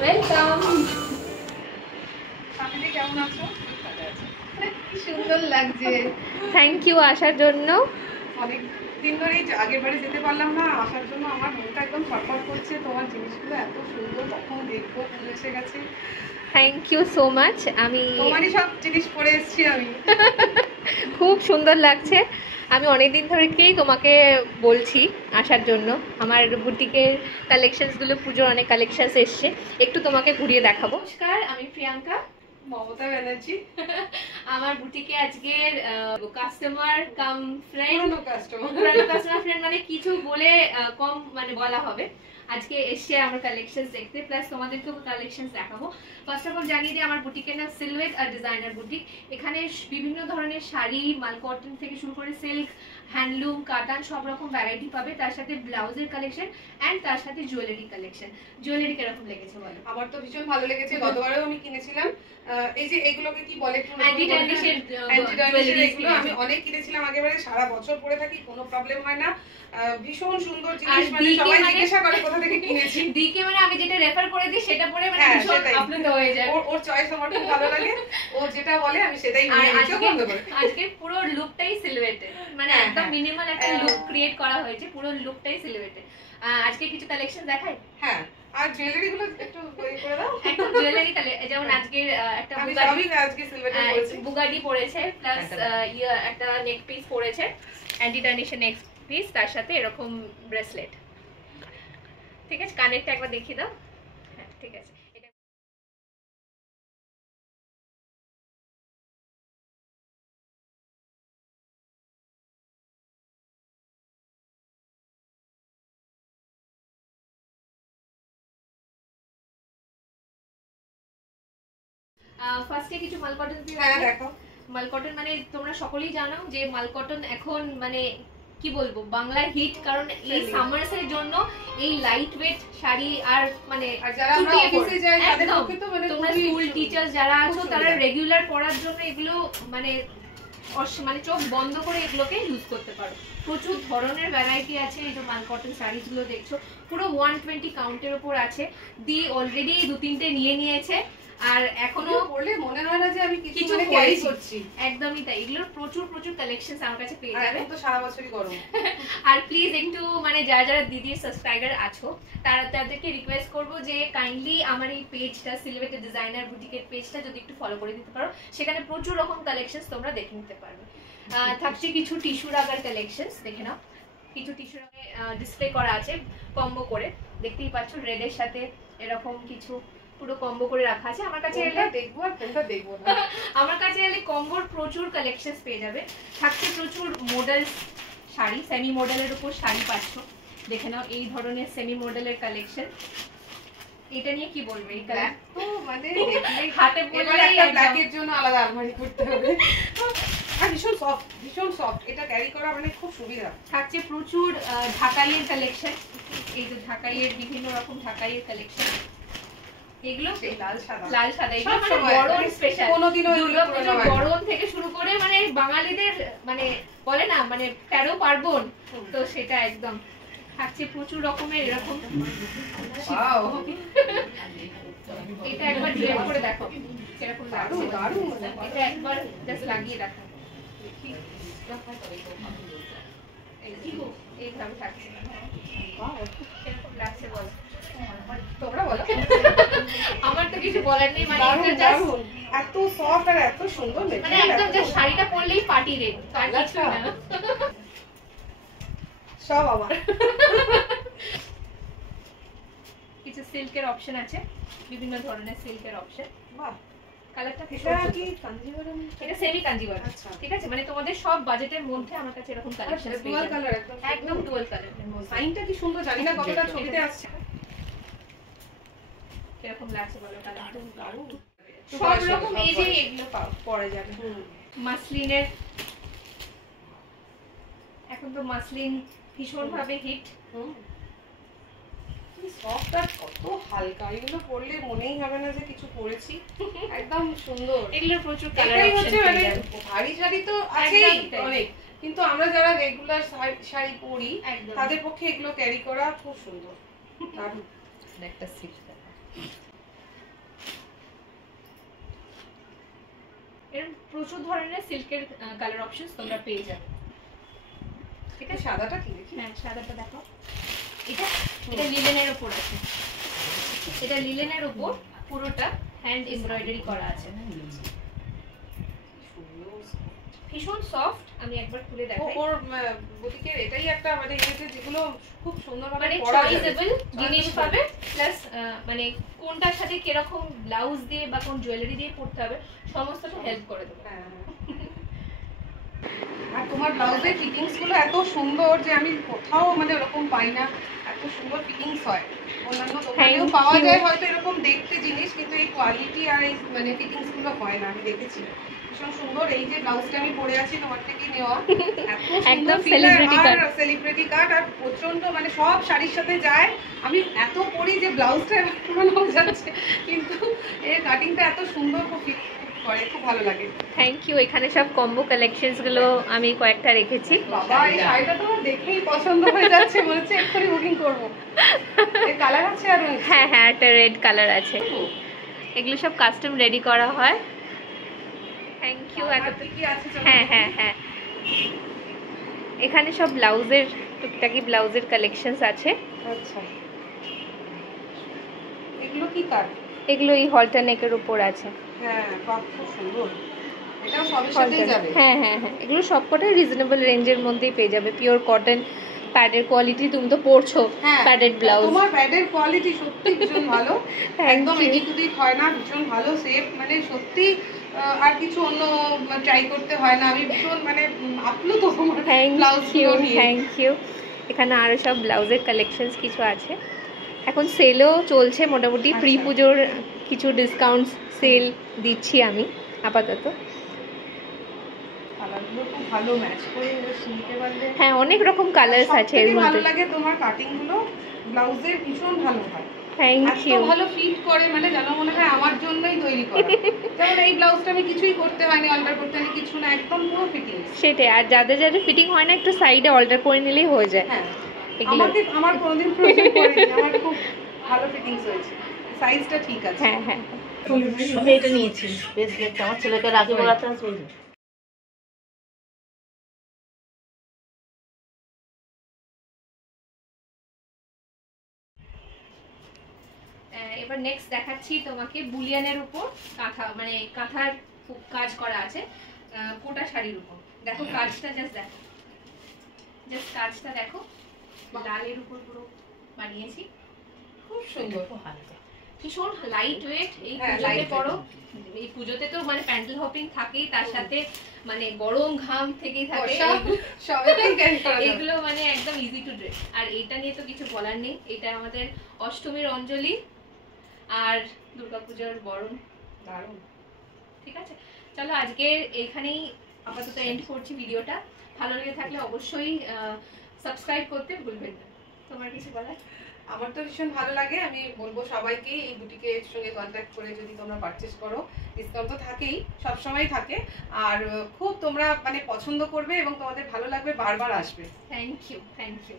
Welcome. আপনি কেমন আছো? কি সুন্দর লাগছে। থ্যাংক ইউ আসার জন্য। অনেক দিন ধরেই আগের বারে যেতে পারলাম না, আসার জন্য আমার মনটা একদম ছটফট করছে। তোমার জিনিসগুলো এত সুন্দর, কখন দেখবো, পুজো এসে গেছে। Thank you so much. আমি তোমারই সব জিনিস পরে এসেছি আমি। খুব সুন্দর লাগছে। আমি অনেকদিন ধরেই তোমাকে বলছি আসার জন্য। আমার বুটিকের কালেকশনসগুলো, পুজোর অনেক কালেকশনস এসছে, একটু তোমাকে ঘুরিয়ে দেখাবো। নমস্কার, আমি প্রিয়াঙ্কা, মমতা ব্যানার্জি। আমার বুটিকে আজকের কাস্টমার কাম ফ্রেন্ড, পুরনো কাস্টমার ফ্রেন্ড মানে কিছু বলে কম মানে বলা হবে। আজকে এসে আমার কালেকশনস দেখতে, প্লাস তোমাদেরকেও কালেকশনস দেখাবো। ফার্স্ট অফ অল জানিয়ে দিই, আমার বুটিকের নাম সিলুয়েট আর ডিজাইনার বুটিক। এখানে বিভিন্ন ধরনের শাড়ি, মাল কটন থেকে শুরু করে সিল্ক, হ্যান্ডলুম, কাটান, সব রকম ভ্যারাইটি পাবে। তার সাথে ব্লাউজের কালেকশন অ্যান্ড তার সাথে জুয়েলারি কালেকশন। জুয়েলারি কিরকম লেগেছে বলো? আমার তো ভীষণ ভালো লেগেছে। গতবারেও আমি কিনেছিলাম এই যে এগুলোকে কি বলে, অ্যান্টি ডার্নিশের এগুলো আমি অনেক কিনেছিলাম আগেবারে, সারা বছর পরে থাকি, কোনো প্রবলেম হয় না। ভীষণ সুন্দর জিনিস, মানে সবাই জিজ্ঞাসা করে কোথা থেকে কিনেছি। দিকে মানে আমি যেটা রেফার করে দিই সেটা পরে মানে ভীষণ আপ্লুত হয়ে যায়। ওর চয়েস আমার খুব ভালো লাগে, ও যেটা বলে আমি সেটাই নিয়ে নিই বন্ধ করে। আজকে পুরো লুকটাই সিলুয়েটেড, মানে একদম মিনিমাল একটা লুক ক্রিয়েট করা হয়েছে, পুরো লুকটাই সিলুয়েটেড। আজকে কিছু কালেকশন দেখাই। হ্যাঁ, আর জুয়েলারি গুলো একটু বই করে দাও। একটু জুয়েলারি যেমন আজকে একটা বুগাডি পরেছে, প্লাস একটা নেক পিস পরেছে, অ্যান্টি ডার্নিশের নেক পিস, তার সাথে এরকম ব্রেসলেট। ঠিক আছে, কানেরটা একবার দেখিয়ে দাও। হ্যাঁ ঠিক আছে। ফার্স্টে কিছু মাল কটন দিয়ে দেখো। মাল কটন মানে তোমরা সকলেই জানো যে মাল কটন এখন মানে কি বলবো বাংলায় হিট, কারণ এই সামার্স এর জন্য এই লাইট ওয়েট শাড়ি আর মানে যারা আমরা অফিসে যাই তাদের পক্ষে তো মানে তোমরা স্কুল টিচার যারা আছো তারা রেগুলার পড়ার জন্য এগুলো মানে মানে চোখ বন্ধ করে এগুলোকে ইউজ করতে পারো। প্রচুর ধরনের ভ্যারাইটি আছে। এই যে মাল কটন শাড়ি গুলো দেখছো পুরো 120 কাউন্টের উপর আছে। দি অলরেডি 2-3টে নিয়ে নিয়েছে, আর এখনো পড়লে মনে হয় না যে আমি কিছু ক্যারি করছি। একদমই তাই, এগুলোর প্রচুর প্রচুর কালেকশনস আমার কাছে পেয়ে যাবে। তো সারা বছরই গরম। আর প্লিজ একটু মানে যারা যারা দিদির সাবস্ক্রাইবার আছো তাদেরকে রিকোয়েস্ট করবো যে কাইন্ডলি আমার এই পেজটা সিলুয়েট ডিজাইনার বুটিকের পেজটা যদি একটু ফলো করে দিতে পারো, সেখানে প্রচুর রকম কালেকশনস তোমরা দেখে নিতে পারবে। থাকছে কিছু টিস্যু রাগার কালেকশনস, দেখে নাও। কিছু টিস্যু রাগে ডিসপ্লে করা আছে কম্বো করে, দেখতেই পাচ্ছ রেডের সাথে এরকম কিছু পুরো কম্বো করে রাখা আছে। আমার কাছে এলে দেখবো আর কোনটা দেখবো না। আমার কাছে এলে কম্বোর প্রচুর কালেকশনস পেয়ে যাবে। থাকছে প্রচুর মডেল শাড়ি, সেমি মডেলের উপর শাড়ি পাচ্ছ, দেখে নাও এই ধরনের সেমি মডেলের কালেকশন। এটা নিয়ে কি বলবে? এই কালার তো মানে হাতে পরলে একটা ব্ল্যাকের জন্য আলাদা আলমারি করতে হবে। আর ভীষণ সফট, ভীষণ সফট, এটা ক্যারি করা মানে খুব সুবিধা। থাকছে প্রচুর ঢাকাইয়ের কালেকশন। এই যে ঢাকাইয়ের বিভিন্ন রকম ঢাকাইয়ের কালেকশন, এগুলো লাল সাদা এগুলো মানে বড়ন স্পেশাল। দুর্গাপুজোর বড়ন থেকে শুরু করে মানে বাঙালিদের মানে বলে না মানে 13 পার্বণ, তো সেটা একদম থাকছে প্রচুর রকমের এরকম। এটা একবার ড্রেপ করে দেখো কিরকম লাগছে। এটা একবার জাস্ট লাগিয়ে দেখো, এইভাবে থাকছে। কিরকম লাগছে বলো? তোমরা বলো। আমার তো কিছু বলার নেই, মানে এটা জাস্ট এত সফট আর এত সুন্দর, মানে একদম জাস্ট শাড়িটা পরলেই পার্টি রেড, আর কিছু না। সব আমার। কিছু সিল্কের অপশন আছে, বিভিন্ন ধরনের সিল্কের অপশন। বাহ, কালারটা কি কাঞ্জিভারম? এটা সেমি কাঞ্জিভারম। আচ্ছা ঠিক আছে, মানে তোমাদের সব বাজেটের মধ্যে আমার কাছে এরকম কালেকশন পেয়ে যাবে। কালার একদম ডুয়াল কালার। সাইনটা কি সুন্দর, জানি না কতটা ছবিতে আসছে। কিরকম লাগছে বলো কালারটা? দারুণ। সব রকম এই যে এগুলো পরা যাবে। মাসলিনের, এখন তো মাসলিন ভীষণ ভাবে হিট। সফট আর কত হালকা, এগুলো পরলে মনেই হবে না যে কিছু পরেছি। একদম সুন্দর। এগুলোর প্রচুর কালার অপশন পেয়ে যাবে। ভারী শাড়ি তো আছেই অনেক, কিন্তু আমরা যারা রেগুলার শাড়ি পরি তাদের পক্ষে এগুলো ক্যারি করা খুব সুন্দর। দারুণ। একটা সিট প্রচুর ধরনের সিল্কের কালার অপশনস তোমরা পেয়ে যাবে। ঠিক আছে, সাদাটা কি দেখি? হ্যাঁ সাদাটা দেখো, এটা এটা লিলেনের উপর আছে, এটা লিলেনের উপর পুরোটা হ্যান্ড এমব্রয়ডারি করা আছে, ভীষণ সফট। আমি একবার খুলে দেখাই। ওর বুটিকের এটাই একটা মানে এতে যেগুলো খুব সুন্দরভাবে মানে পরা যায়, চয়েসেবল জিনিস পাবে, প্লাস মানে কোনটার সাথে কিরকম ব্লাউজ দিয়ে বা কোন জুয়েলারি দিয়ে পরতে হবে সমস্তটা হেল্প করে দেবে। আর তোমার ব্লাউজের ফিটিংস গুলো এত সুন্দর যে আমি কোথাও মানে ওরকম পাই না, এত সুন্দর ফিটিংস হয়। অন্যান্য দোকানেও পাওয়া যায় হয়তো এরকম দেখতে জিনিস, কিন্তু এই কোয়ালিটি আর এই মানে ফিটিংস গুলো হয় না, আমি দেখেছি। ভীষণ সুন্দর। এই যে ব্লাউজটা আমি পরে আছি তোমার থেকে নেওয়া, একদম সেলিব্রিটি কাট, সেলিব্রিটি কাট, আর প্রচন্ড মানে সব শাড়ির সাথে যায়। আমি এত পরি যে ব্লাউজটা এবার পুরনো হয়ে যাচ্ছে, কিন্তু এর কাটিংটা এত সুন্দর করে, খুব ভালো লাগে। Thank you. এখানে সব কম্বো কালেকশনস গুলো আমি কয়েকটা রেখেছি। বাবা এই শাড়িটা তো দেখেই পছন্দ হয়ে যাচ্ছে, মনে হচ্ছে এক্ষুনি বুকিং করব। এই কালার আছে আর হ্যাঁ হ্যাঁ একটা রেড কালার আছে, এগুলো সব কাস্টম রেডি করা হয়। Thank you. হ্যাঁ হ্যাঁ হ্যাঁ এখানে সব ব্লাউজের টুকটাকি ব্লাউজের কালেকশনস আছে। আচ্ছা এগুলো কি কাট? এগুলো এই হলটা নেকের উপর আছে। হ্যাঁ খুব সুন্দর। এটাও সবের সাথেই যাবে। হ্যাঁ হ্যাঁ হ্যাঁ এগুলো সবকটাই রিজনেবল রেঞ্জের মধ্যেই পেয়ে যাবে। পিওর কটন, প্যাডের কোয়ালিটি, তুমি তো পরছো প্যাডেড ব্লাউজ, তোমার প্যাডের কোয়ালিটি সত্যি ভীষণ ভালো, একদম এদিক ওদিক হয় না, ভীষণ ভালো শেপ, মানে সত্যি আর কিছু অন্য ট্রাই করতে হয় না। আমি ভীষণ মানে আপ্লুত তোমার ব্লাউজগুলো নিয়ে। Thank you. এখানে আরো সব ব্লাউজের কালেকশনস কিছু আছে, এখন সেলও চলছে মোটামুটি। প্রি পুজোর কিছু ডিসকাউন্ট সেল দিচ্ছি আমি আপাতত। কালারগুলো খুব ভালো ম্যাচ করে নিতে পারলে। হ্যাঁ অনেক রকম কালারস আছে এর মধ্যে। ভালো লাগে তোমার কাটিংগুলো, ব্লাউজের ভীষণ ভালো হয়। Thank you. এত ভালো ফিট করে, মানে জানো মনে হয় আমার জন্যই তৈরি করা। যেমন এই ব্লাউজটা আমি কিছুই করতে হয়নি, অল্টার করতে হয়নি কিছু না, একদম পুরো ফিটিং। সেটাই, আর যাদের যাদের ফিটিং হয় না একটু সাইডে অল্টার করে নিলেই হয়ে যায়। হ্যাঁ আমার কোনোদিন প্রয়োজন পড়েনি, আমার খুব ভালো ফিটিংস হয়েছে, সাইজটা ঠিক আছে। হ্যাঁ হ্যাঁ আমি এটা নিয়েছি, বেশ গেটটা আমার ছেলেকে রাখি বলাতে আসবে। এবার নেক্সট দেখাচ্ছি তোমাকে বুলিয়ানের উপর কাঁথা, মানে কাঁথার কাজ করা আছে কোটা শাড়ির উপর। দেখো কাজটা, জাস্ট কাজটা দেখো, লালের উপর পুরো বানিয়েছি, খুব সুন্দর, ভীষণ লাইট ওয়েট। এই পুজোতে পরো, এই পুজোতে তো মানে প্যান্ডেল হপিং থাকেই, তার সাথে মানে গরম ঘাম থেকেই থাকে, এগুলো মানে একদম ইজি টু ড্রেস। আর এটা নিয়ে তো কিছু বলার নেই, এটা আমাদের অষ্টমীর অঞ্জলি আর দুর্গাপূজার বরণ। দারুণ। ঠিক আছে, চলো আজকে এখানেই আপাতত এন্ড করছি ভিডিওটা। ভালো লেগে থাকলে অবশ্যই সাবস্ক্রাইব করতে ভুলবেন না। তোমার কিছু বলার? আমার তো ভীষণ ভালো লাগে, আমি বলবো সবাইকে এই বুটিকের সঙ্গে কন্ট্যাক্ট করে যদি তোমরা পারচেজ করো, ডিসকাউন্ট তো থাকেই, সবসময় থাকে, আর খুব তোমরা মানে পছন্দ করবে এবং তোমাদের ভালো লাগবে, বারবার আসবে। Thank you.